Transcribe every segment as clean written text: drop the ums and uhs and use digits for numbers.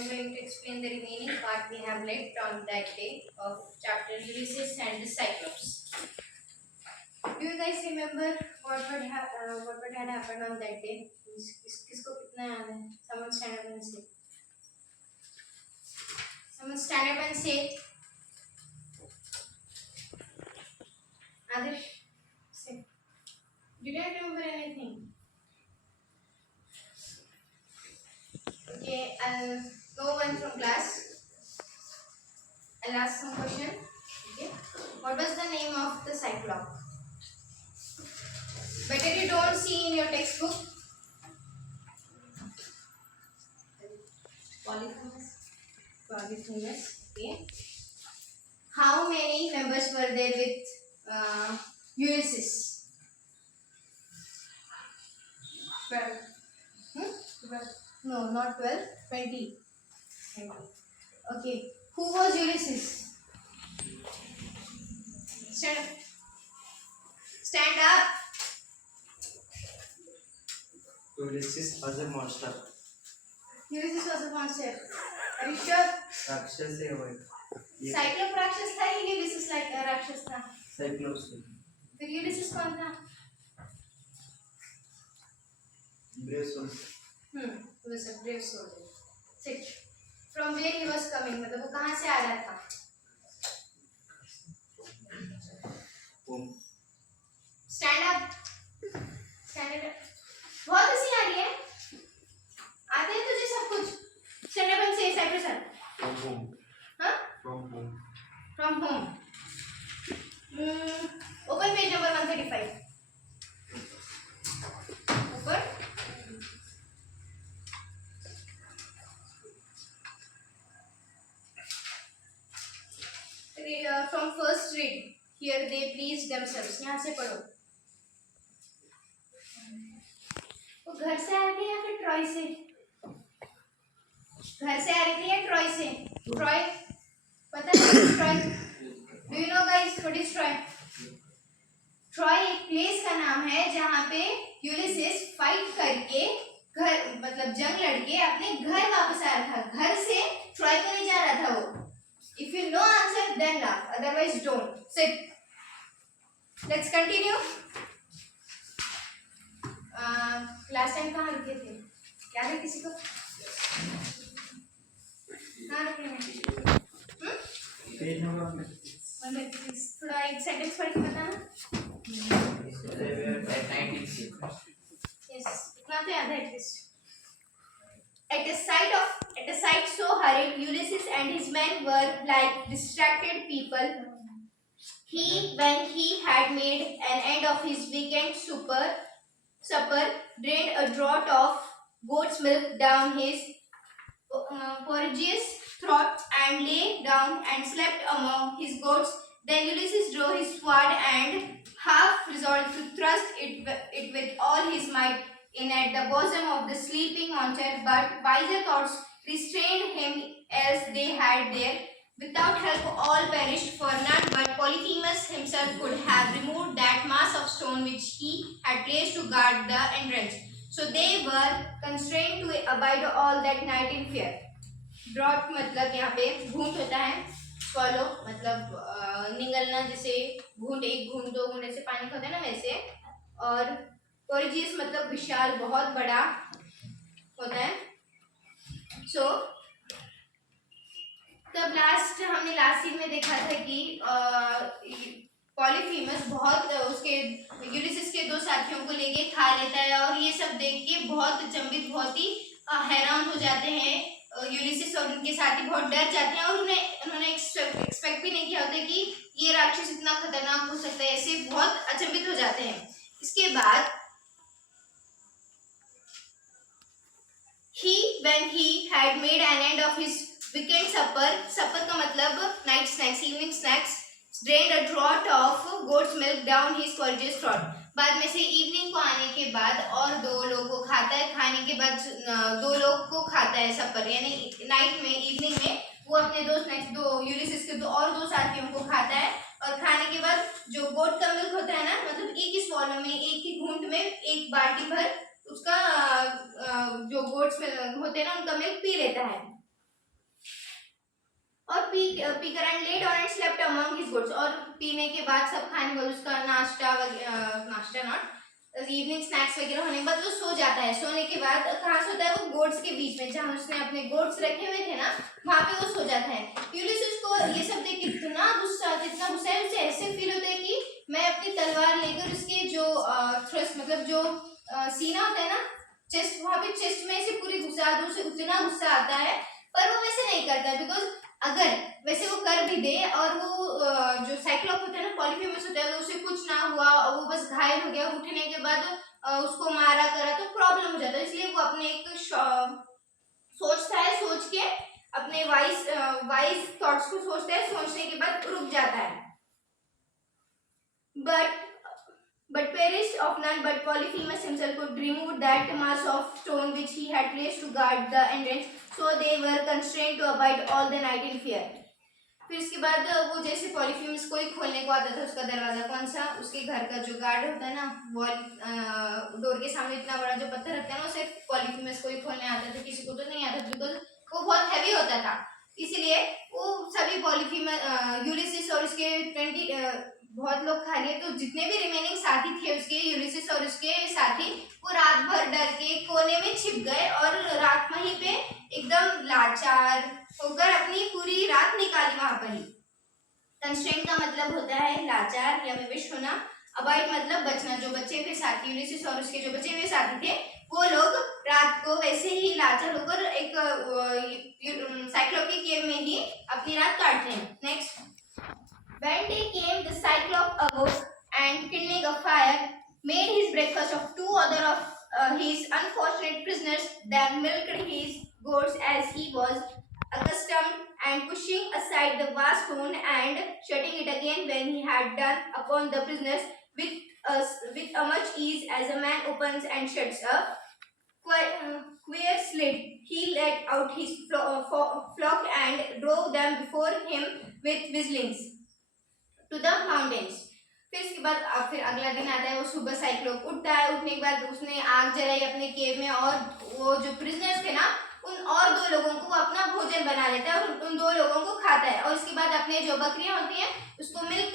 I'm going to explain the remaining part we have left on that day of chapter Ulysses and the Cyclops. Do you guys remember what had happened on that day? किसको कितना याद है? Someone stand up and say. Someone stand up and say. Adarsh, say. Did I remember anything? Okay, I'll go one from class. I'll ask some question. Okay. What was the name of the Cyclops? Better you don't see in your textbook. Polyphemus. Okay. How many members were there with Ulysses? 12. 12. No, not 12. 20. 20. Okay. Who was Ulysses? Stand up. Stand up. Ulysses was a monster. Ulysses was a monster. Are you sure? राक्षस है वो एक। Cyclops राक्षस था या Ulysses like राक्षस था? Cyclops. फिर यूलिसिस कौन था? Brave soldier. He was a brave soldier. Sit. From where he was coming? मतलब वो कहाँ से आ रहा था? Stand up. Stand up. बहुत हंसी आ रही है? आते हैं तुझे सब कुछ? Stand up and say side to side. From home. हाँ? From home. From home. Open page number 135. Open. From first read. Here they pleased themselves. यहाँ से पढ़ो. वो घर से आ रही थी या फिर ट्रॉय से? घर से आ रही थी या ट्रॉय से? ट्रॉय पता है Troy? Do you know guys what is Troy? Troy एक प्लेस का नाम है जहाँ पे यूलिसिस फाइट करके घर मतलब जंग लड़के अपने घर वापस आ रहा था. घर से ट्रॉय को नहीं जा रहा था वो. If you know answer then laugh, otherwise don't. Sit. Let's continue. Last time कहाँ रुके थे? क्या है किसी को? कहाँ रुके हैं? Page number 136. थोड़ा एक सेंटेंस पढ़ के बताना. Yes. इतना तो याद है at least. At a sight so hurried, Ulysses and his men were like distracted people. When he had made an end of his weekend supper, drained a draught of goat's milk down his porridge's throat, and lay down and slept among his goats. Then Ulysses drew his sword and half resolved to thrust it with all his might in at the bosom of the sleeping monster, but wiser thoughts restrained him, else they had there. Without help all perished, for none but Polyphemus himself could have removed that mass of stone which he had placed to guard the entrance. So they were constrained to abide all that night in fear. Draught मतलब यहाँ पे घूंट होता है. Swallow मतलब निगलना, जैसे घूंट एक घूंट दो घूंट ऐसे पानी खाते हैं ना वैसे. और पोरिजियस मतलब विशाल बहुत बड़ा होता है. सो तब हमने लास्ट सीन में देखा था कि पॉलीफेमस बहुत उसके यूलिसिस के दो साथियों को लेके खा लेता है, और ये सब देख के बहुत अचंभित बहुत ही हैरान हो जाते हैं. यूलिसिस और उनके साथी बहुत डर जाते हैं, और उन्होंने एक्सपेक्ट भी नहीं किया होता कि ये राक्षस इतना खतरनाक हो सकता है. ऐसे बहुत अचंभित हो जाते हैं. इसके बाद when he had made an end of his weekend supper का मतलब night snacks, evening snacks, drained a draught of goat's milk down his porridge's throat. बाद में से इवनिंग को आने के बाद और दो लोग को खाता है. खाने के बाद दो लोग को खाता है सपर, यानी नाइट में इवनिंग में वो अपने दो यूलिसिस के दो साथियों को खाता है. और खाने के बाद जो गोट का मिल्क होता है ना, मतलब एक ही स्वॉलो में एक ही घूंट में एक बाल्टी भर उसका जो गोट्स होते हैं ना उनका मिल्क पी लेता है. और पीकर and laid on and slept among his goats, और पीने के बाद सब खाने के बाद उसका नाश्ता नॉट इवनिंग स्नैक्स वगैरह होने के बाद वो सो जाता है। सोने के बाद कहाँ सोता है वो? गोट्स के बीच में, जहाँ उसने अपने गोट्स रखे हुए थे ना, वहाँ पे वो सो जाता है। यूलिसेस को ये सब देख के इतना गुस्सा है, उसे ऐसे फील होता है कि मैं अपनी तलवार लेकर उसके जो थ्रस्ट मतलब जो सीना होता है ना, चेस्ट, वहाँ पे चेस्ट में से पूरी घुसा दूं, उसे उतना गुस्सा आता है। पर वो वैसे नहीं करता, बिकॉज अगर वैसे वो कर भी दे और वो जो साइक्लॉप होता है ना, पॉलीफेमस होता है, उसे कुछ ना हुआ, वो बस घायल हो गया, उठने के बाद उसको मारा करा तो प्रॉब्लम हो जाता है। इसलिए वो अपने एक सोचता है, सोच के अपने वाइज थॉट्स को सोचता है, सोचने के बाद रुक जाता है। But perished of none but Polyphemus himself could remove that mass of stone which he had placed to guard the entrance, so they were constrained to abide all the night in fear. फिर इसके बाद वो जैसे Polyphemus को ही खोलने को आता था, उसका दरवाजा कौन सा, उसके घर का जो गार्ड होता है ना, वॉल डोर के सामने इतना बड़ा जो पत्थर रखता है ना, उसे पॉलीफेमस को ही खोलने आता था, किसी को तो नहीं आता, बिकॉज वो बहुत हैवी होता था। इसीलिए वो सभी पॉलीफेमस यूलिसिस और उसके 20 बहुत लोग खा लिए, तो जितने भी रिमेनिंग साथी थे उसके, यूलिसिस और उसके साथी, वो रात भर डर के कोने में छिप गए और रात वहीं पे एकदम लाचार होकर अपनी पूरी रात निकाली वहां पर ही। कंस्ट्रेंट का मतलब होता है लाचार या विवश होना, अबाइड मतलब बचना। जो बचे हुए साथी, यूलिसिस और उसके जो बचे हुए साथी थे, वो लोग रात को वैसे ही लाचार होकर एक साइक्लोप के केव में ही अपनी रात काटते हैं। Next, when day came, the Cyclops awoke and kindling a fire, made his breakfast of 2 other of his unfortunate prisoners, then milked his goats as he was accustomed, and pushing aside the vast stone and shutting it again when he had done upon the prisoners with a much ease as a man opens and shuts a queer slit, he let out his flock and drove them before him with whistlings to the mountains. फिर इसके बाद फिर अगला दिन आता है, वो सुबह साइक्लोप उठता है, उठने के बाद उसने आग जलाई अपने केव में, और वो जो प्रिजनर्स थे ना, उन और 2 लोगों को वो अपना भोजन बना लेता है और उन 2 लोगों को खाता है। और इसके बाद अपने जो बकरियां होती हैं उसको मिल्क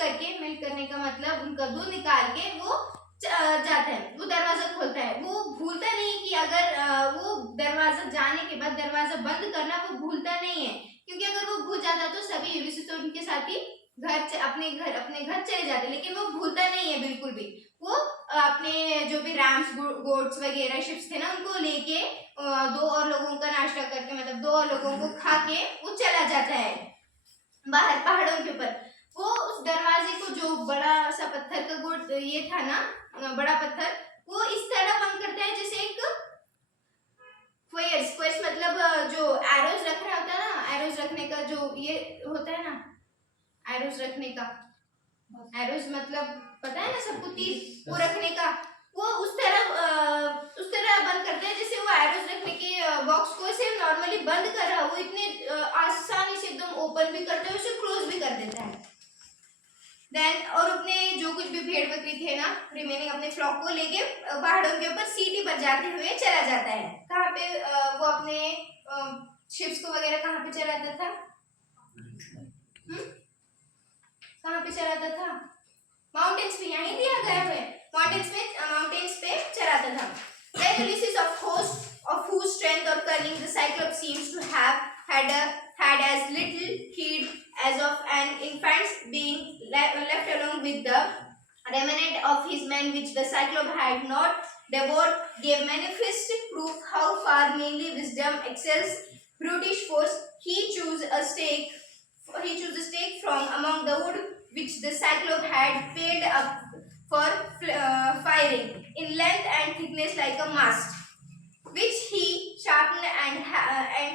करने का मतलब उनका दूध निकाल के वो जाता है, वो दरवाजा खोलता है। वो भूलता नहीं कि अगर वो दरवाजा जाने के बाद दरवाजा बंद करना वो भूलता नहीं है, क्योंकि अगर वो भूल जाता तो सभी यूलिसिस और उनके साथी अपने घर चले जाते, लेकिन वो भूलता नहीं है बिल्कुल भी। वो अपने जो भी रैम्स, गोट्स वगैरह, शिप्स थे ना, उनको लेके 2 और लोगों का नाश्ता करके, मतलब 2 और लोगों को खा के वो चला जाता है बाहर पहाड़ों के ऊपर। वो उस दरवाजे को, जो बड़ा सा पत्थर का गोट ये था ना, बड़ा पत्थर, वो इस तरह बंद करता है जैसे एक स्क्वायर्स मतलब जो एरोज रख रहा होता है ना, एरोज रखने का जो ये होता है ना, एरोज रखने का, एरोज मतलब पता है ना सबको, तीर वो रखने का, वो उस तरह बंद करते हैं जैसे वो एरोज रखने के बॉक्स को ऐसे नॉर्मली बंद कर रहा है, वो इतने आसानी से एकदम ओपन भी करते हैं, उसे क्लोज भी कर देता है। देन और अपने जो कुछ भी भेड़ बकरी थे ना, रिमेनिंग अपने फ्लॉक को लेके पहाड़ों के ऊपर सीटी बजाते हुए चला जाता है। कहाँ पे वो अपने शिप्स को वगैरह कहाँ पे चलाता था? कहाँ पे चलाता था? माउंटेन्स पे, यहीं दिया गया है, माउंटेन्स पे चलाता था। Then Ulysses, of whose strength or cunning the Cyclops seems to have had as little heed as of an infant's, being left alone with the remnant of his men which the Cyclops had not devoured, gave manifest proof how far mainly wisdom excels brutish force. He chose a stake from among the wood which the Cyclops had piled up for firing, in length and thickness like a mast, which he sharpened and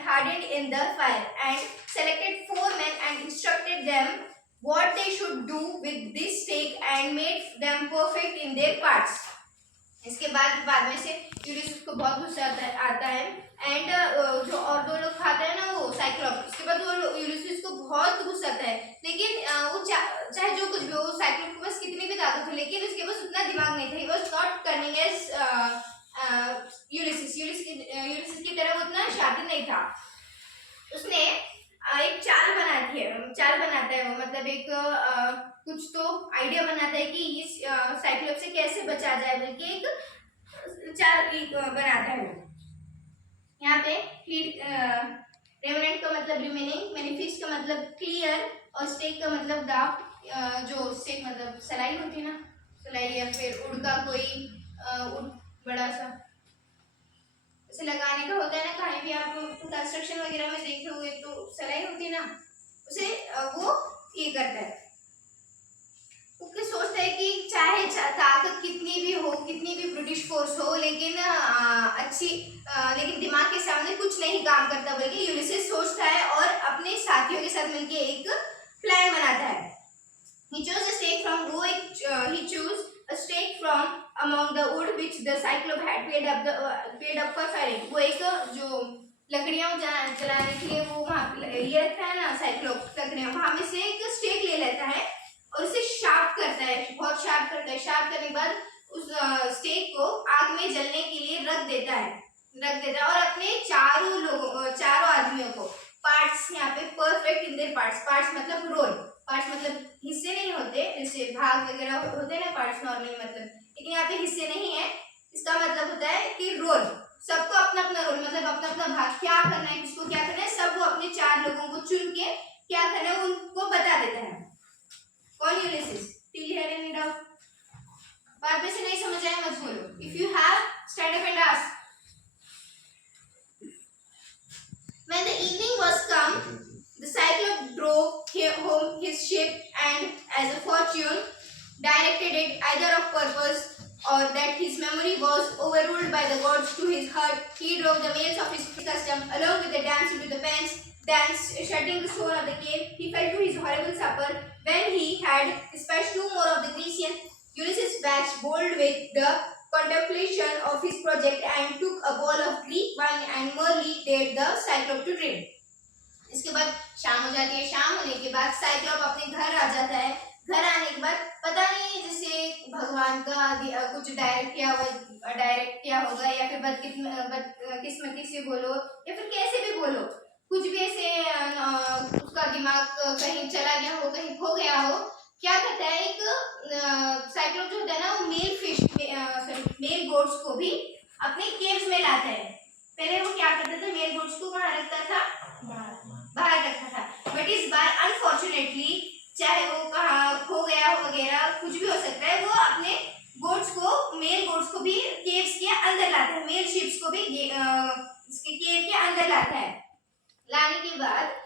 hardened in the fire, and selected 4 men and instructed them what they should do with this stake, and made them perfect in their parts. इसके बाद में से Ulysses को बहुत गुस्सा आता है, and जो और 2 लोग खाते हैं ना, वो साइक्लोप, इसके बाद वो यूलिसिस को बहुत गुस्सा आता है, लेकिन वो चाहे जो कुछ भी हो, साइक्लोप के पास कितनी भी ताकत हो, लेकिन उसके पास उतना दिमाग नहीं था। He was not cunning as Ulysses की तरह वो उतना शातिर नहीं था। उसने एक चाल बनाई थी है वो, मतलब एक कुछ तो आइडिया बनाता है कि इस साइक्लोप से कैसे बचा जाए, बल्कि एक चाल बनाता है वो। यहाँ पे रेमिनेंट का मतलब रिमेनिंग, मैनिफेस्ट का मतलब क्लियर और स्टेक का मतलब दाग। जो स्टेक मतलब सलाई होती है ना, सलाई, या फिर उड़ का कोई उड़ बड़ा सा उसे लगाने का होता है ना, कहीं भी आप कंस्ट्रक्शन वगैरह में देखे हुए तो सलाई होती है ना, उसे वो ये करता है। वो सोचता है कि चाहे ताकत कितनी भी हो, कितनी भी ब्रिटिश फोर्स हो, लेकिन लेकिन दिमाग के सामने कुछ नहीं काम करता, बल्कि यूलिसेस सोचता है और अपने साथियों के साथ मिलकर एक प्लान बनाता है। He chose a stake from among the wood which the Cyclops had paid up for firing. वो एक जो लकड़ियां जलाने के लिए वो वहाँ ये रखता है ना साइक्लोप, लकड़ियां वहाँ में से एक स्टेक ले लेता है और उसे शार्प करता है, बहुत शार्प करता है। शार्प करने के बाद उस स्टेक को आग में जलने के लिए रख देता है और अपने चारों आदमियों को पार्ट्स, यहाँ पे परफेक्ट इन देयर पार्ट्स मतलब रोल, पार्ट्स मतलब हिस्से नहीं होते, जैसे भाग वगैरह होते हैं ना पार्ट्स नॉर्मली, मतलब, लेकिन यहाँ पे हिस्से नहीं है। इसका मतलब होता है कि रोल, सबको अपना अपना रोल, मतलब अपना अपना भाग, क्या करना है, किसको क्या करना है, सब वो अपने 4 लोगों को चुन के क्या करना है उनको बता देता है। कौन? Ulysses. Till here any doubt? बाद में से नहीं समझ आया मत बोलो। If you have, stand up and ask. When the evening was come, the Cyclops drove home his ship and, as a fortune, directed it either of purpose or that his memory was overruled by the gods to his hurt. He drove the males of his custom along with the damsel to the pens, thence shutting the door of the cave. He fell to his horrible supper. When he had dispatched 2 more of the Grecians, Ulysses waxed bold with the contemplation of his project and took a bowl of Greek wine and merrily dared the Cyclops to drink. इसके बाद शाम हो जाती है। शाम होने के बाद साइक्लोप अपने घर आ जाता है। घर आने के बाद पता नहीं, जैसे भगवान का कुछ डायरेक्ट किया होगा, या फिर बदकिस्मती से बोलो, या फिर कैसे भी बोलो, कुछ भी ऐसे उसका दिमाग कहीं चला गया हो, कहीं खो गया हो। क्या करता है, एक साइक्लोप जो होता है ना, वो मेल गोट्स को भी अपने केव्स में लाता है। पहले वो क्या करता था, मेल गोट्स को कहाँ रखता था? बाहर रखा था। बट इस बार अनफॉर्चुनेटली, चाहे वो कहाँ खो गया हो वगैरह, कुछ भी हो सकता है, वो अपने मेल गोट्स को भी केव्स के अंदर लाता है, मेल शिप्स को भी इसके केव के अंदर लाता है। लाने के बाद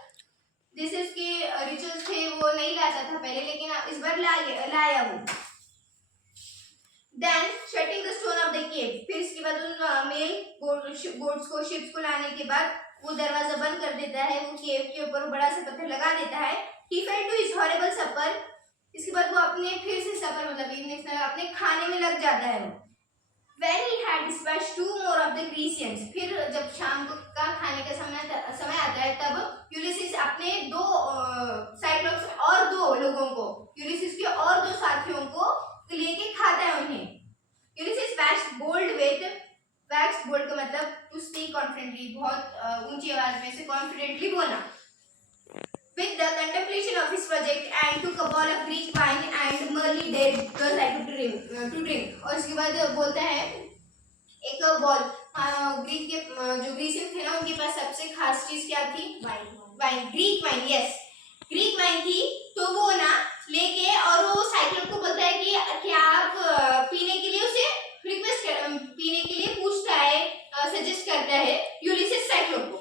जैसे उसके रिचुअल्स थे वो नहीं लाता था पहले, लेकिन इस बार लाया वो। Then shutting the stone of the cave, फिर इसके बाद उन मेल गोट्स को, शिप्स को लाने के बाद वो दरवाजा बंद कर देता है, वो केव के ऊपर बड़ा सा पत्थर लगा देता है। He fell to his horrible supper, इसके बाद वो अपने फिर से सफर मतलब अपने खाने में लग जाता है। When he had dispatched 2 more of the Grecians, फिर जब शाम का खाने का समय आता है, तब यूलिसिस अपने 2 साइक्लोप्स और 2 लोगों को, यूलिसिस के और 2 साथियों को लेके खाता है उन्हें। यूलिसिस waxed bold का मतलब टू स्पीक कॉन्फिडेंटली, बहुत ऊंची आवाज में से कॉन्फिडेंटली बोलना। With the contemplation of his project and took a bowl of Greek wine and merrily dared the Cyclops to drink. और इसके बाद बोलता है एक बॉल, ग्रीक के जो ग्रीसियन थे ना, उनके पास सबसे खास चीज क्या थी? Wine, Greek wine. Yes, Greek wine थी। तो वो ना लेके और वो साइक्लोप को बोलता है कि क्या आप पीने के लिए उसे पीने के लिए पूछता है, सजेस्ट करता है यूलिसिस साइक्लोप को।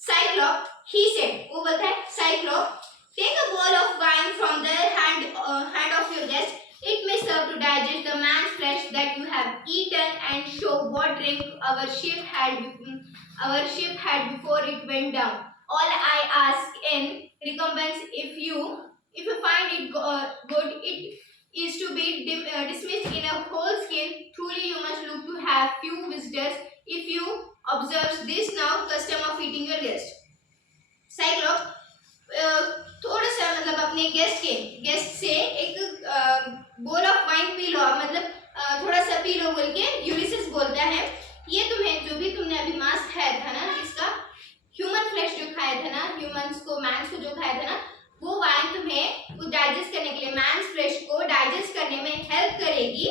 साइक्लोप, he said, वो बोलता है Cyclops, take a bowl of wine from the hand of your guest. It may serve to digest the man's flesh that you have eaten and show what drink our ship had before it went down. All I ask in recompense, if you find it good, it is to be dismissed in a whole skin. Truly you must look to have few visitors if you observe this now custom of eating your guest. Cyclops थोड़ा सा मतलब अपने guest से एक bowl of wine P low, मतलब थोड़ा सा P low बोल के यूलिसिस बोलता है, ये तुम्हें जो भी तुमने अभी मांस खाया था ना, जिसका ह्यूमन फ्लेश जो खाया था ना, ह्यूमंस को, मैंस को जो खाया था ना, वो वाइन तुम्हें वो डाइजेस्ट करने के लिए मैंस फ्लेश को डाइजेस्ट करने में हेल्प करेगी,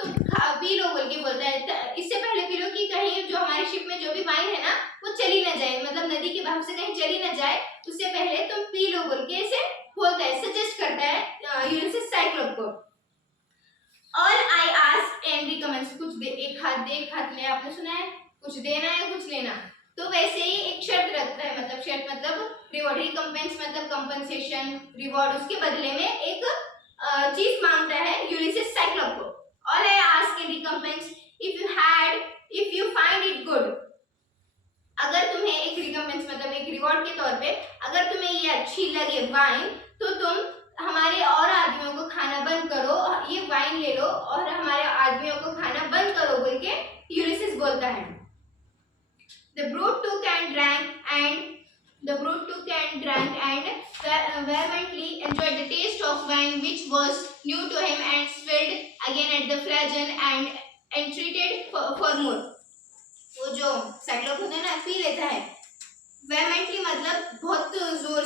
तुम पी लो बोल के बोलता है। इससे पहले पी लो कि कहीं जो हमारे शिप में जो भी वाइन है ना वो चली ना जाए, मतलब नदी के बहाव से कहीं चली ना जाए, उससे पहले तुम पी लो बोल के ऐसे बोलता है, सजेस्ट करता है यूलिसिस साइक्लोप को। All I ask and recommends, कुछ दे, एक हाथ ले, आपने सुना है कुछ देना है कुछ लेना, तो वैसे ही एक शर्त रखता है, मतलब शर्त मतलब रिवॉर्ड, रिकम्पेंस मतलब कंपनसेशन रिवॉर्ड, उसके बदले में एक चीज मांगता है यूलिसिस साइक्लोप को। All I ask in recompense if you find it good, अगर तुम्हें एक रिकम्पेंस मतलब एक रिवॉर्ड के तौर पे अगर तुम्हें ये अच्छी लगे वाइन, तो तुम हमारे और आदमियों को खाना बंद करो, ये वाइन ले लो और हमारे आदमियों को खाना बंद करो बोल के यूलिसिस बोलता है। The brute took and vehemently enjoyed the taste of wine which was new to him and swelled again at the flagon and entreated for more. वो जो साइक्लोप होता है ना पी लेता है, वेहेमेंटली मतलब बहुत जोर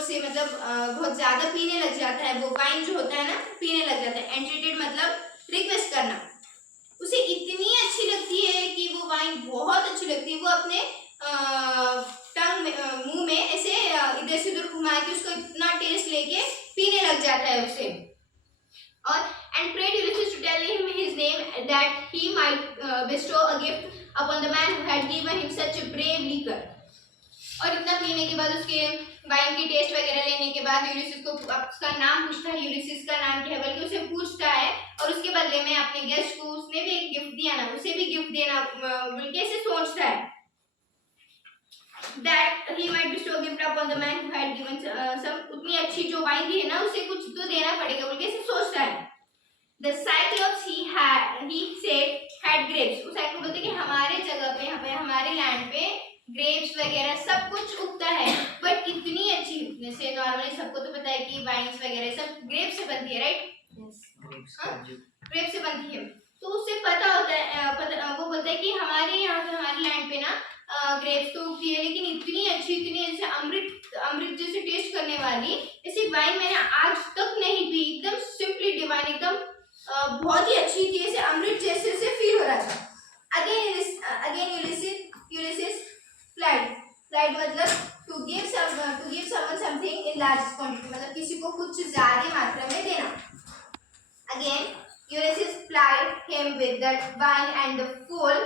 से मतलब बहुत ज्यादा पीने लग जाता है, वो वाइन जो होता है ना पीने लग जाता है। एंट्रीटेड मतलब रिक्वेस्ट करना, उसे इतनी अच्छी लगती है कि वो वाइन बहुत अच्छी लगती है, वो अपने टंग मुंह में ऐसे इधर से उधर घुमा के उसको इतना टेस्ट लेके पीने लग जाता है उसे। और and prayed Ulysses to tell him his name that he might bestow a gift upon the man who had given him such a brave liquor. और इतना पीने के बाद उसके वाइन की टेस्ट वगैरह लेने के बाद यूलिसिस को उसका नाम पूछता है, यूलिसिस का नाम क्या है बल्कि उसे पूछता है, और उसके बदले में अपने गेस्ट को उसने भी एक गिफ्ट दिया ना, उसे भी गिफ्ट देना बल्कि ऐसे सोचता है that he might bestow a gift upon the man who had given some, उतनी अच्छी जो वाइन दी है ना उसे कुछ तो देना पड़ेगा बल्कि ऐसे सोचता है। The Cyclops he said had grapes, उस साइक्लोप बोलते कि हमारे जगह पे यहाँ पे हमारे लैंड पे ग्रेप्स वगैरह सब कुछ उगता है, बट इतनी अच्छी, जैसे नॉर्मली सबको तो पता है कि वाइन्स वगैरह सब ग्रेप्स से बनती है, राइट? ग्रेप्स से बनती है, तो उससे पता होता है, वो बोलता है कि हमारे यहाँ पे हमारे लैंड पे ना ग्रेप्स तो उगती है, लेकिन इतनी अच्छी इतनी जैसे अमृत जैसे टेस्ट करने वाली ऐसी वाइन मैंने आज तक नहीं पी, एकदम सिंपली डिवाइन, एकदम बहुत ही अच्छी थी, ऐसे अमृत जैसे से फील हो रहा था। अगेन यूलिसिस फ्लाइट मतलब to give someone something in large quantity, मतलब किसी को कुछ ज्यादा मात्रा में देना। Again Ulysses plied him with that wine and the fool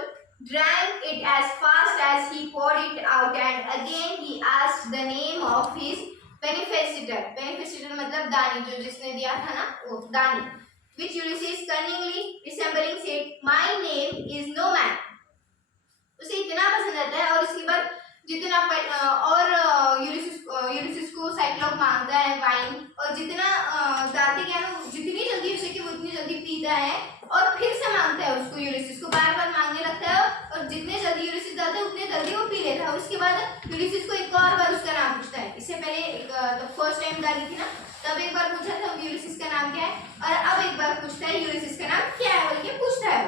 drank it as fast as he poured it out, and again he asked the name of his beneficiary मतलब दानी, जो जिसने दिया था ना वो दानी, which Ulysses cunningly resembling said, my name is no man. उसे इतना पसंद आता है, और इसके बाद जितना और यूलिसिस को साइक्लोप मांगता है वाइन, और जितना जाते क्या ना जितनी जल्दी उसे कि वो उतनी जल्दी पीता है, और फिर से मांगता है उसको, यूलिसिस को बार बार मांगने लगता है, और जितने जल्दी यूलिसिस जाता है उतने जल्दी वो पी लेता है। और उसके बाद यूलिसिस को एक और बार उसका नाम पूछता है, इससे पहले फर्स्ट टाइम डाली थी ना तब एक बार पूछा था यूलिसिस का नाम क्या है, और अब एक बार पूछता है यूलिसिस का नाम क्या है बोल के पूछता है।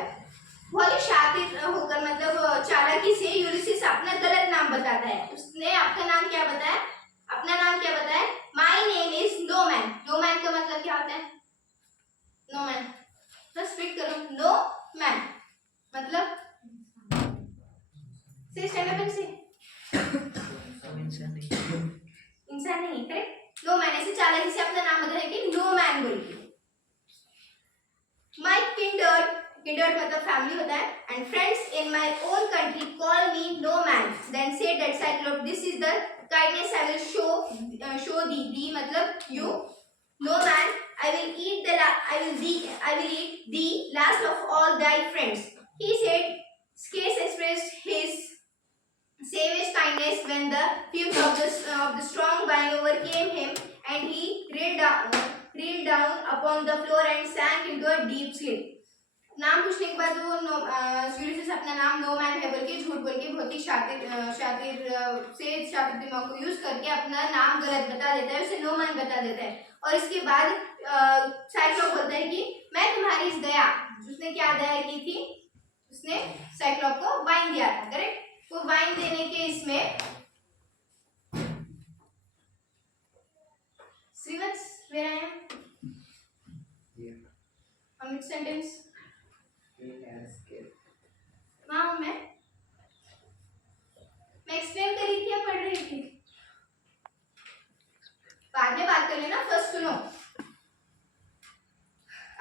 वो बहुत ही शातिर होकर मतलब चालाकी से यूलिसिस अपना गलत नाम बताता है। उसने आपका नाम क्या बताया, अपना नाम क्या बताया, my name is no man. No man का मतलब क्या होता है, नो मैन, बस स्पीड करो, नो मैन मतलब से स्टैंड अप से इंसान नहीं, करेक्ट। नो मैन ऐसे चालाकी से अपना नाम बताया कि नो मैन बोल के। माय kindred मतलब फैमिली होता है, and friends in my own country call me no man, then said that Cyclops this is the kindness I will show thee मतलब you, no man I will eat the last of all thy friends. He said, scarce expressed his savage kindness when the fumes of the strong wine overcame him, and he reeled down upon the floor and sank into a deep sleep. नाम पूछने के बाद वो Ulysses अपना नाम no man है बोल के झूठ बोल के बहुत ही शातिर दिमाग को यूज करके अपना नाम गलत बता देता है, उसे नो मैन बता देता है। और इसके बाद साइक्लोप बोलता है कि मैं तुम्हारी इस दया, उसने क्या दया की थी, उसने साइक्लोप को वाइन दिया था, करेक्ट। वो वाइन देने के इसमें Srivats, where I am? Here. Which sentence? He has kept. वहाँ हूँ मैं एक्सप्लेन कर रही थी या पढ़ रही थी? बाद में बात कर लेना, फर्स्ट सुनो।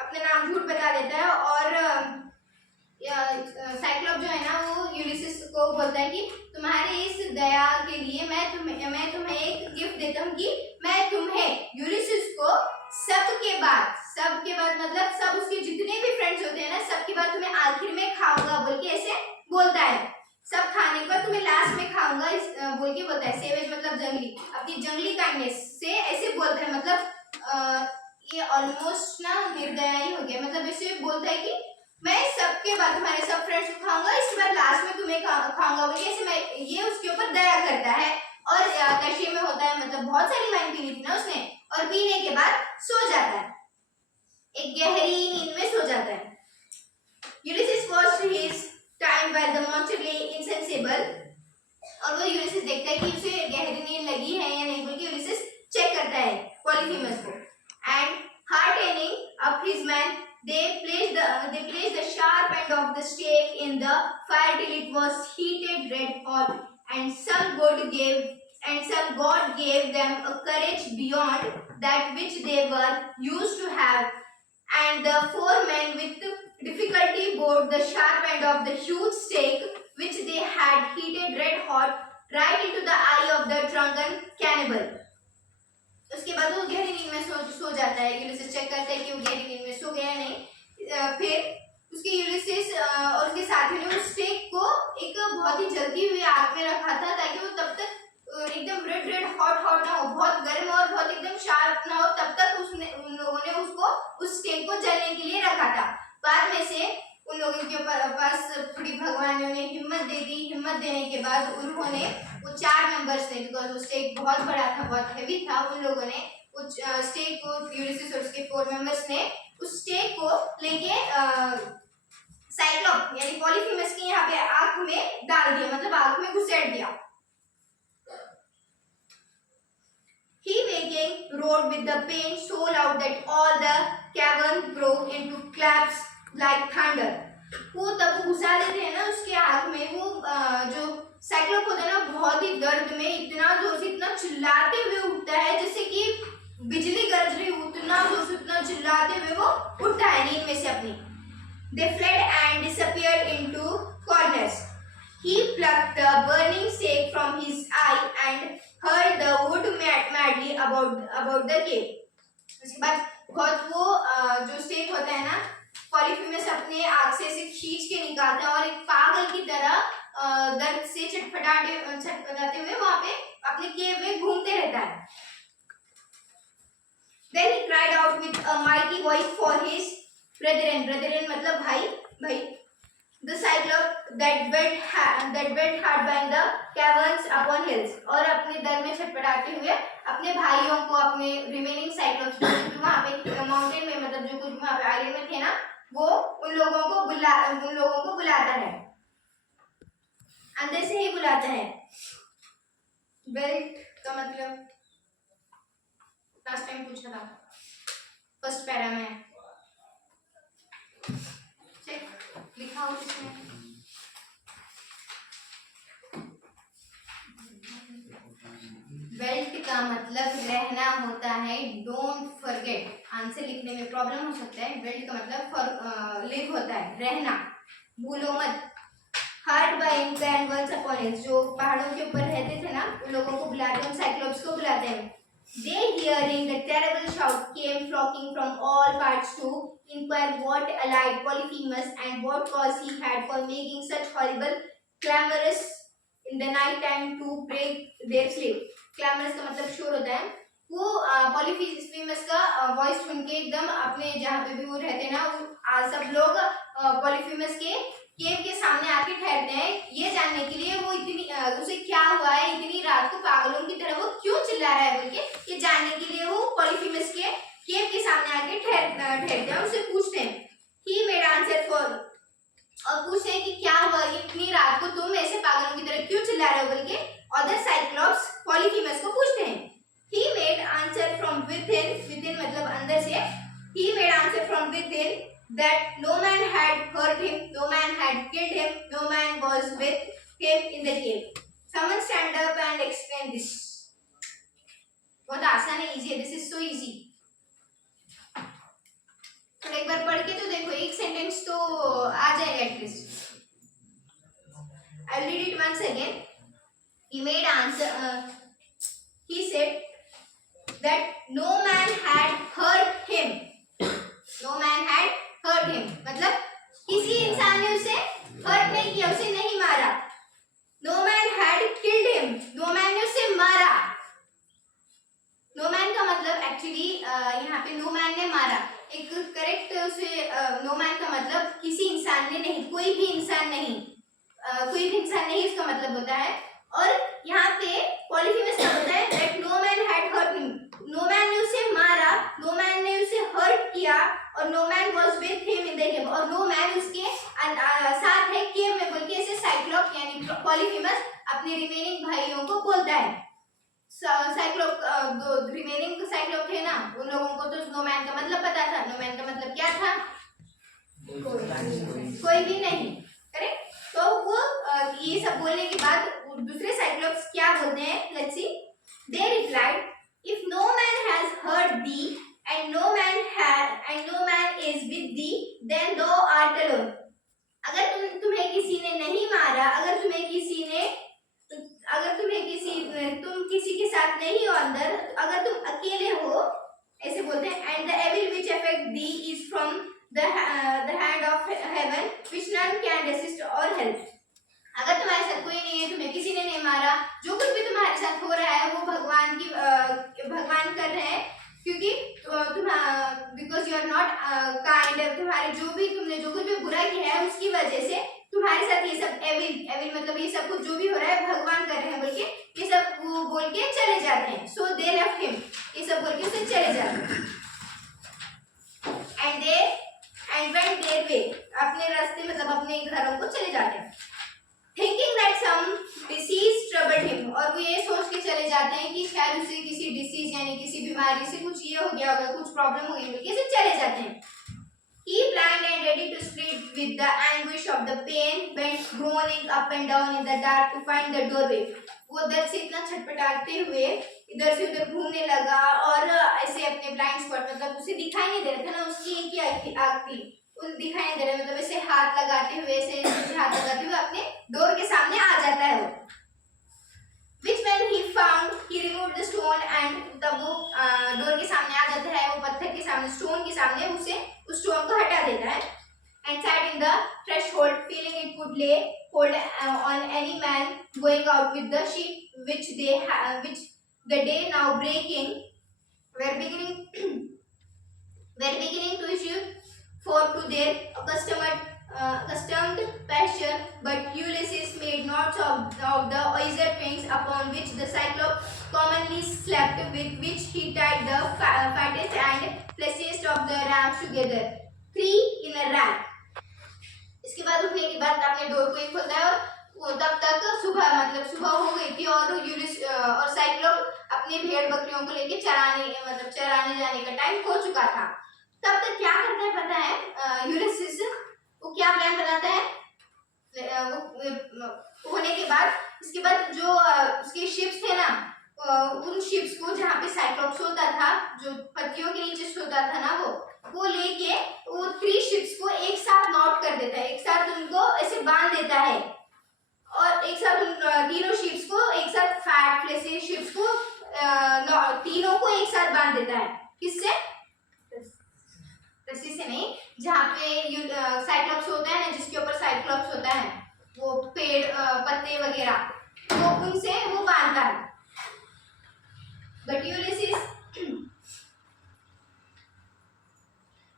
अपने नाम झूठ बता देता है और साइक्लोप जो है ना वो यूलिसिस को बोलता है कि तुम्हारे इस दया के लिए मैं तुम्हें एक गिफ्ट देता हूँ कि मैं तुम्हें यूलिसिस को सबके बाद मतलब सब उसके जितने भी फ्रेंड्स होते हैं ना सबके बाद तुम्हें आखिर में खाऊंगा बोल के ऐसे बोलता है। सब खाने के बाद तुम्हें लास्ट में खाऊंगा इस बोल के बोलता है। सेवेज मतलब जंगली, अपनी जंगली काइंडनेस से ऐसे बोलता है। मतलब ये ऑलमोस्ट ना निर्दया ही हो गया। मतलब ऐसे बोलता है कि मैं सबके बाद तुम्हारे सब फ्रेंड्स को खाऊंगा, इसके बाद लास्ट में तुम्हें खाऊंगा बोल के ऐसे मैं ये उसके ऊपर दया करता है। और नशे में होता है, मतलब बहुत सारी वाइन पी ली थी ना उसने, और पीने के बाद सो जाता है, एक गहरी नींद में सो जाता है। Ulysses watched his time while the monster lay insensible, और वो यूलिसिस देखता है कि उसे गहरी नींद लगी है या नहीं बोल के यूलिसिस चेक करता है पॉलीफेमस को। And heartening up his man, they placed the sharp end of the stake in the fire till it was heated red hot, and some god gave them a courage beyond that which they were used to have, and the four men with difficulty bore the sharp end of the huge stake which they had heated red hot right into the eye of the drunken cannibal. उसके बाद वो गहरी नींद में सो जाता है। Ulysses check करता है कि वो गहरी नींद में सो गया नहीं। फिर उसके यूलिसिस और उसके साथियों ने उस स्टेक को एक बहुत ही जलती हुई आग में रखा था ताकि वो तब तक एकदम रेड हॉट ना हो, बहुत गर्म और बहुत एकदम शार्प ना हो, तब तक उन लोगों ने उसको उस स्टेक को जलने के लिए रखा था। बाद में से उन लोगों के पास थोड़ी भगवान ने उन्हें हिम्मत दे दी। हिम्मत देने के बाद उन्होंने वो 4 मेंबर्स थे, बिकॉज वो स्टेक बहुत बड़ा था, बहुत हेवी था। उन लोगों ने उस स्टेक को, यूलिसिस और उसके 4 मेंबर्स ने उस स्टेक को लेके साइक्लोप यानी पॉलीफेमस की यहाँ पे आंख में डाल दिया, मतलब आंख में घुसेड़ दिया। He waking roared with the pain so loud that all the cavern broke into claps like thunder. वो तब घुसा देते हैं ना उसके आंख में, वो जो साइक्लोप होता है ना बहुत ही दर्द में इतना जोर से इतना चिल्लाते हुए उठता है जैसे कि बिजली गरज रही, उतना जोर से उतना चिल्लाते हुए वो उठता है नींद में से अपनी। They fled and disappeared into corners. He plucked the burning stake from his eye and hurled the wood madly about the cave. उसके बाद बहुत वो जो स्टेक होता है ना पॉलीफेमस अपने आग से इसे खींच के निकालता है और एक पागल की तरह दर्द से छटपटाते हुए वहां पे अपने केव में घूमते रहता है। Then he cried out with a mighty voice for his brethren मतलब भाई the cyclops that went hard by the caverns upon hills, और अपने दर में छटपटाते हुए अपने भाइयों को, अपने रिमेनिंग साइक्लोप्स जो वहां पे माउंटेन में मतलब जो कुछ वहां पे आइलैंड में थे ना, वो उन लोगों को बुलाता है, अंदर से ही बुलाता है। बेल्ट का मतलब लास्ट टाइम पूछा था फर्स्ट पैरा में, चेक लिखा हो इसमें। बेल्ट का मतलब रहना होता है, डोंट फॉरगेट। आंसर लिखने में प्रॉब्लम हो सकता है। बेल्ट का मतलब लिव होता है, रहना, भूलो मत। हार्ड बाय कैनवल्स अपॉन हिल्स, जो पहाड़ों के ऊपर रहते थे ना उन लोगों को बुलाते हैं, साइक्लोप्स को बुलाते हैं। They hearing the terrible shout came flocking from all parts to inquire what allied Polyphemus and what cause he had for making such horrible clamorous in the night time to break their sleep. Clamorous का मतलब शोर होता है। वो Polyphemus का voice सुन के एकदम अपने जहाँ पे भी वो रहते हैं ना, सब लोग पॉलीफेमस के केव के सामने आके ठहरते हैं ये जानने के लिए वो इतनी उसे क्या हुआ है, इतनी रात को पागलों की तरह वो क्यों चिल्ला रहा है बोल के ये जानने के लिए वो पॉलीफेमस के केव के सामने आके ठहरते हैं, उससे पूछते हैं। He made answer for, और पूछते हैं कि क्या हुआ, इतनी रात को तुम ऐसे पागलों की तरह क्यों चिल्ला रहे हो बोल के अदर साइक्लोप्स पॉलीफेमस को पूछते हैं। He made answer from within He made answer from within that no man had hurt him, no man had killed him, no man was with him in the cave. Someone stand up and explain this. बहुत आसान है, easy है. This is so easy. तो एक बार पढ़ के तो देखो, एक सेंटेंस तो आ जाएगा at least. I'll read it once again. He made answer. He said that no man had hurt him. No man had hurt him. मतलब किसी इंसान ने उसे hurt नहीं किया, उसे नहीं मारा. No man had killed him. No man ने उसे मारा. No man का मतलब एक्चुअली यहाँ पे no man ने मारा. एक करेक्ट उसे no man का मतलब किसी इंसान ने नहीं, कोई भी इंसान नहीं. कोई भी इंसान नहीं इसका मतलब होता है. और यहाँ पे पॉलीफेमस का होता है that no man had hurt him. No man ने उसे मारा, no man ने उसे हर्ट किया, और no man was with him in the cave. और no man उसके साथ है केव में बोल के ऐसे साइक्लोप यानी पॉलीफेमस अपने रिमेनिंग भाइयों को बोलता है. साइक्लोप दो रिमेनिंग साइक्लोप थे ना, उन लोगों को तो नो मैन का मतलब पता था. नो मैन का मतलब क्या था? कोई भी नहीं. करेक्ट. तो वो ये सब बोलने के बाद दूसरे साइक्लोप्स क्या बोलते हैं? Let's see. They replied, if no man has hurt thee and no man is with thee, then thou art alone. अगर तुम्हें किसी ने नहीं मारा, अगर तुम किसी के साथ नहीं हो अंदर, अगर तुम अकेले हो, ऐसे बोलते हैं. and the evil which affect thee is from the hand of heaven, which none can resist or help. अगर तुम्हारे साथ कोई नहीं है, तुम्हें किसी ने नहीं मारा, जो कुछ भी तुम्हारे साथ हो रहा है वो भगवान कर रहे हैं, क्योंकि because you are not kind. तुमने जो कुछ भी बुरा किया है उसकी वजह से तुम्हारे साथ ये सब एविल मतलब ये सब कुछ जो भी हो रहा है भगवान कर रहे हैं बोल के ये सब वो बोल के चले जाते हैं. सो दे लेफ्ट हिम. ये सब बोल के उसे चले जाते हैं. And went their way. अपने रास्ते मतलब अपने घरों को चले जाते हैं. Thinking that some disease troubled him. और वो ये सोच के चले जाते हैं कि शायद उसे किसी डिसीज यानी किसी बीमारी से कुछ ये हो गया होगा, कुछ प्रॉब्लम हो गई होगी, ऐसे चले जाते हैं. He planned and ready to split with the anguish of the pain, went groaning up and down in the dark to find the doorway. वो दर्द से इतना छटपटाते हुए इधर से उधर घूमने लगा, और ऐसे अपने ब्लाइंड स्पॉट मतलब उसे दिखाई नहीं दे रहा था ना, उसकी एक ही आँख थी, उसे दिखाई नहीं दे रहा, मतलब ऐसे हाथ लगाते हुए अपने डोर के सामने आ जाता है वो. Which when he found, he removed the stone and तब वो डोर के सामने आ जाता है, वो पत्थर के सामने, स्टोन के सामने उसे उस स्टोन को हटा देता है. And sat in the threshold, feeling it could lay hold on any man going out with the sheep which the day now breaking were beginning to issue forth to their accustomed pasture. But Ulysses made note of the osier wings upon which the Cyclops commonly slept, with which he tied the fattest and fleshiest of the rams together, 3 in a ram. इसके बाद उठने के बाद अपने door को खोलता है, और तब तक सुबह हो गई थी, और साइक्लोप अपने भेड़ बकरियों को लेके चराने जाने का टाइम हो चुका था. तब तक क्या करता है पता है? यूलिसिस वो क्या प्लान बनाता है? वो होने के बाद इसके बाद जो उसके शिप्स थे ना, उन शिप्स को जहाँ पे साइक्लोप्स होता था, जो पत्तियों के नीचे सोता था ना, वो लेके वो 3 शिप्स को एक साथ नॉट कर देता है, एक साथ उनको ऐसे बांध देता है, और एक साथ उन तीनों शिप्स को एक साथ फैट फ्लेसी शिप्स को तीनों को एक साथ बांध देता है. किससे? रस्सी से नहीं, जहाँ पे साइक्लोप्स होता है ना, जिसके ऊपर साइक्लोप्स होता है, वो पेड़ पत्ते वगैरह, वो उनसे वो बांधता है. But Ulysses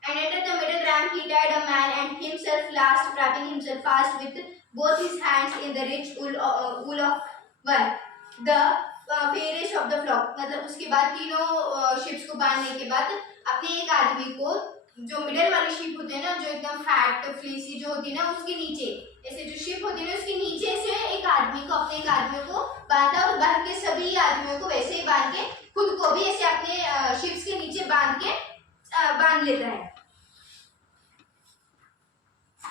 and at the middle ram he tied a man and himself last, wrapping himself fast with both his hands in the rich wool of one, the fairest of the flock. मतलब उसके बाद तीनों ships को बांधने के बाद अपने एक आदमी को, जो मिडल वाली शिप होते हैं ना, जो एकदम फैट फ्लीसी जो होती है ना, उसके नीचे ऐसे जो शिप होती है ना, उसके नीचे से अपने एक आदमी को बांधा, और बाकी के सभी आदमियों को वैसे ही बांध के खुद को भी ऐसे अपने शिप्स के नीचे बांध लेता है।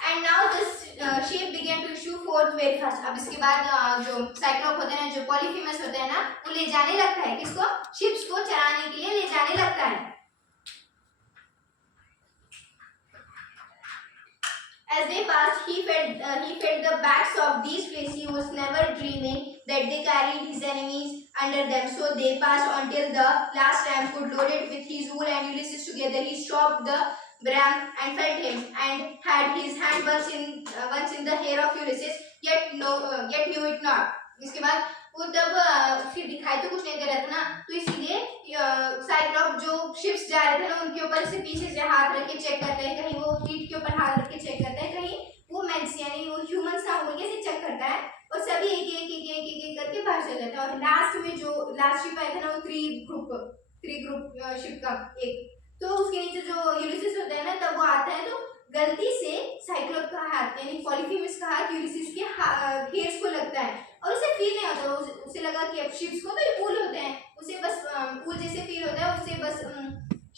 And now this ship began to issue forth very fast. अब इसके बाद जो साइक्लोप होते हैं, जो पॉलीफेमस होते हैं ना, वो ले जाने लगता है किसको, शिप्स को चराने के लिए ले जाने लगता है। As they passed, he felt the backs of these fish. He was never dreaming that they carried his enemies under them. So they passed until the last ram could load it with his wool and Ulysses together. He stopped the ram and felt him, and had his hand once in the hair of Ulysses, yet knew it not. इसके बाद वो तब फिर दिखाई तो कुछ नहीं दे रहा था ना, तो इसीलिए साइक्लोप जो शिप्स जा रहे थे ना, उनके ऊपर से पीछे से हाथ रख के चेक करते हैं, कहीं वो फीट के ऊपर हाथ रख के चेक करते हैं, कहीं वो मैंस यानी वो ह्यूमंस ना होकर से चेक करता है, और सभी एक करके बाहर चले जाते हैं। और लास्ट में जो लास्ट शिप आया था ना, वो थ्री ग्रुप शिप का एक, तो उसके नीचे जो यूलिसिस होता है ना, तब वो आता है, तो गलती से साइक्लोप का हाथ यानी पॉलीफेमस का हाथ यूलिसिस के हेयर्स को लगता है, और उसे फील नहीं होता, उसे लगा कि अब शिप्स को तो ये ऊल होते हैं, उसे बस ऊल जैसे फील होता है, उसे बस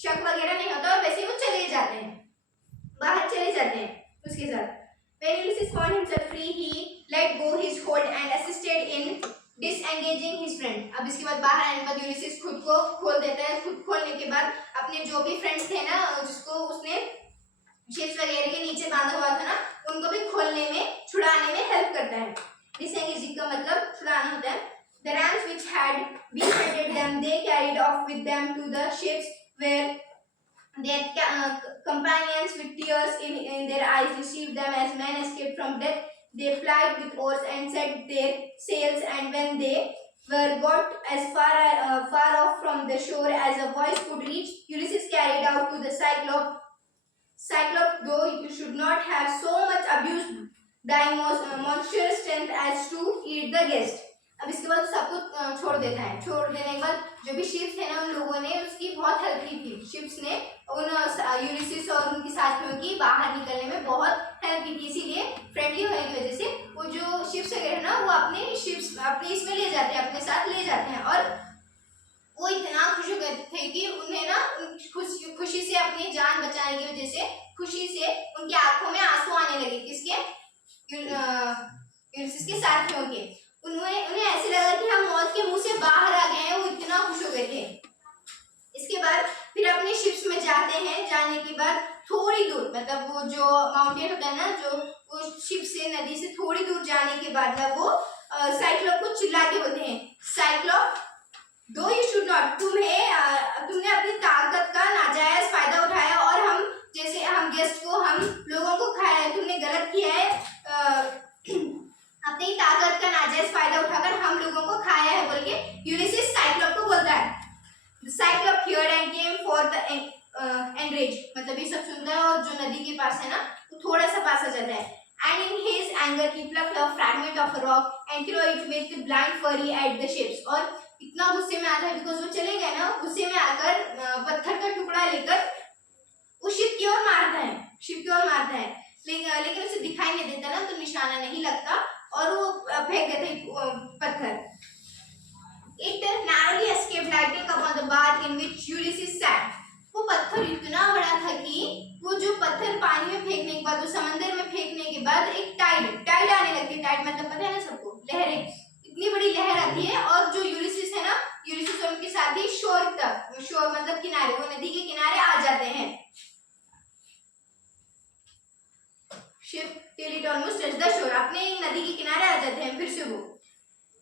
शक वगैरह नहीं होता, और वैसे वो चले जाते हैं, बाहर चले जाते हैं उसके साथ। When Ulysses found himself free, he let go his hold and assisted in disengaging his friend. अब इसके बाद बाहर आने के बाद यूलिसिस खुद को खोल देता है। खुद खोलने के बाद अपने जो भी फ्रेंड्स थे ना, जिसको उसने शिप्स वगैरह के नीचे बांधा हुआ था ना, उनको भी खोलने में, छुड़ाने में हेल्प करता है। Disengaging का मतलब छुड़ाना होता है। The rams which had befriended them, they carried off with them to the ships, where their companions with tears in their eyes received them as men escaped from death. They plied with oars and set their sails, and when they were got as far off from the shore as a voice could reach, Ulysses carried out to the Cyclops, though you should not have so much abused thy monstrous strength as to eat the guest. अब इसके बाद सबको छोड़ देता है। छोड़ देने के बाद जो भी शिप्स थे ना, उन लोगों ने उसकी बहुत हेल्प की थी। शिप्स ने उन यूलिसिस और उनकी साथियों की बाहर निकलने में बहुत हेल्प की थी, इसीलिए फ्रेंडली होने की वजह से वो जो शिप्स वगैरह ना, वो अपने शिप्स अपने इसमें ले जाते हैं, अपने साथ ले जाते हैं, और वो इतना खुश हो गए थे कि उन्हें ना खुशी से अपनी जान बचाने की वजह से खुशी से उनकी आंखों में आंसू आने लगे। किसके? यूलिसिस के साथियों के। उन्हें ऐसे लगा कि हम मौत के मुंह से बाहर आ गए हैं, वो इतना खुश हो गए थे। इसके बाद फिर अपने शिप्स में जाते हैं। जाने के बाद थोड़ी दूर, मतलब वो जो माउंटेन होता है ना, जो वो शिप से नदी से थोड़ी दूर जाने के बाद वो साइक्लोप को चिल्ला के बोलते हैं, साइक्लोप, दो यू शुड नॉट, तुमने अपनी ताकत का नाजायज फायदा उठाया और हम गेस्ट को, हम लोगों को खाया है, तुमने गलत किया है। अपनी ताकत का नाजायज फायदा उठाकर हम लोगों को खाया है बोल के यूलिसिस साइक्लोप को बोलता है। Cyclops heard and came for the enrage, मतलब ये सब सुनता है और जो नदी के पास है ना, वो थोड़ा सा पास आ जाता है। And in his anger he plucked a fragment of a rock and threw it with blind fury at the ships. और इतना गुस्से में आता है बिकॉज वो चले गए ना, गुस्से में आकर पत्थर का टुकड़ा लेकर उस शिप की ओर मारता है, लेकिन उसे दिखाई नहीं देता ना, तो निशाना नहीं लगता और वो फेंक देते पत्थर। It narrowly escaped lighting upon the bark in which Ulysses sat. वो पत्थर इतना बड़ा था कि वो जो पत्थर पानी में फेंकने के बाद, वो समंदर में फेंकने के बाद एक टाइड आने लगती है। टाइड मतलब पता है ना सबको, लहरें, इतनी बड़ी लहर आती है और जो यूलिसिस है ना, यूलिसिस और उनके साथी शोर मतलब किनारे, वो नदी के किनारे आ जाते हैं। Ship till it almost touched the shore, अपने नदी के किनारे आ जाते हैं फिर से वो।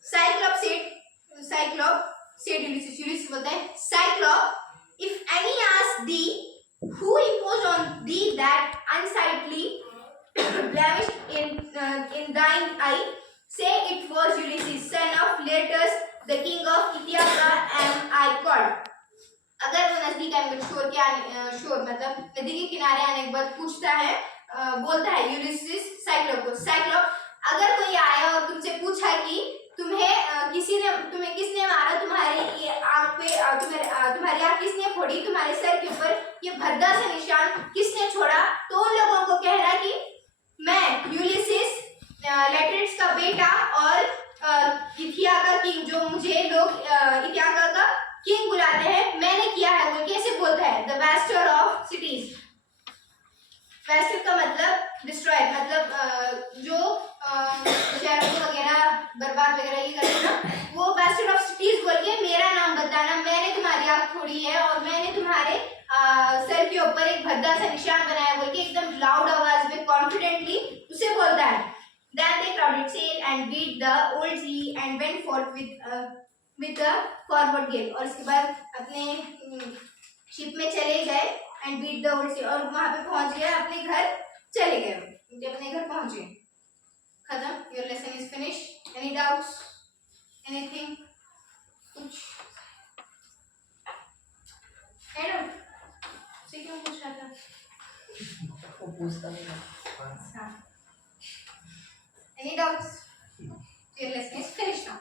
Cyclops said Ulysses बोलता है, Cyclops, if any ask thee who imposed on thee that unsightly blemish in thine eye, say it was Ulysses, son of Laertes, the king of Ithaca, am I called. अगर वो नजदीक आने शोर मतलब नदी के किनारे आने के बाद पूछता है, बोलता है यूलिसिस साइक्लोप को, साइक्लोप, अगर कोई आया और तुमसे पूछा कि तुम्हें किसने मारा, तुम्हारी आंख पे तुम्हारी आंख किसने फोड़ी, तुम्हारे सर के ऊपर ये भद्दा सा निशान किसने छोड़ा, तो उन लोगों को कहना कि मैं यूलिसिस, लेटेट्स का बेटा और इथियाका किंग, जो मुझे लोग इथियाका का किंग बुलाते हैं, मैंने किया है। वो कैसे बोलता है, the Wester of cities. Wasted का मतलब destroy, मतलब जो शहरों को वगैरह बर्बाद वगैरह ये करते ना, वो wasted of cities बोल के मेरा नाम बताना, मैंने तुम्हारी आँख फोड़ी है और मैंने तुम्हारे सर के ऊपर एक भद्दा सा निशान बनाया बोल के एकदम लाउड आवाज में कॉन्फिडेंटली उसे बोलता है. Then they crowded sail and beat the old sea and went forth with a forward gale. और इसके बाद अपने शिप में चले गए and beat the old sea और वहां पे पहुंच गए, अपने घर चले गए, उनके अपने घर पहुंच गए. खत्म. Your lesson is finished. Any doubts? Anything? कुछ? है ना? से क्यों पूछ रहा था? वो पूछता नहीं है. हाँ. Any doubts? Your lesson is finished now.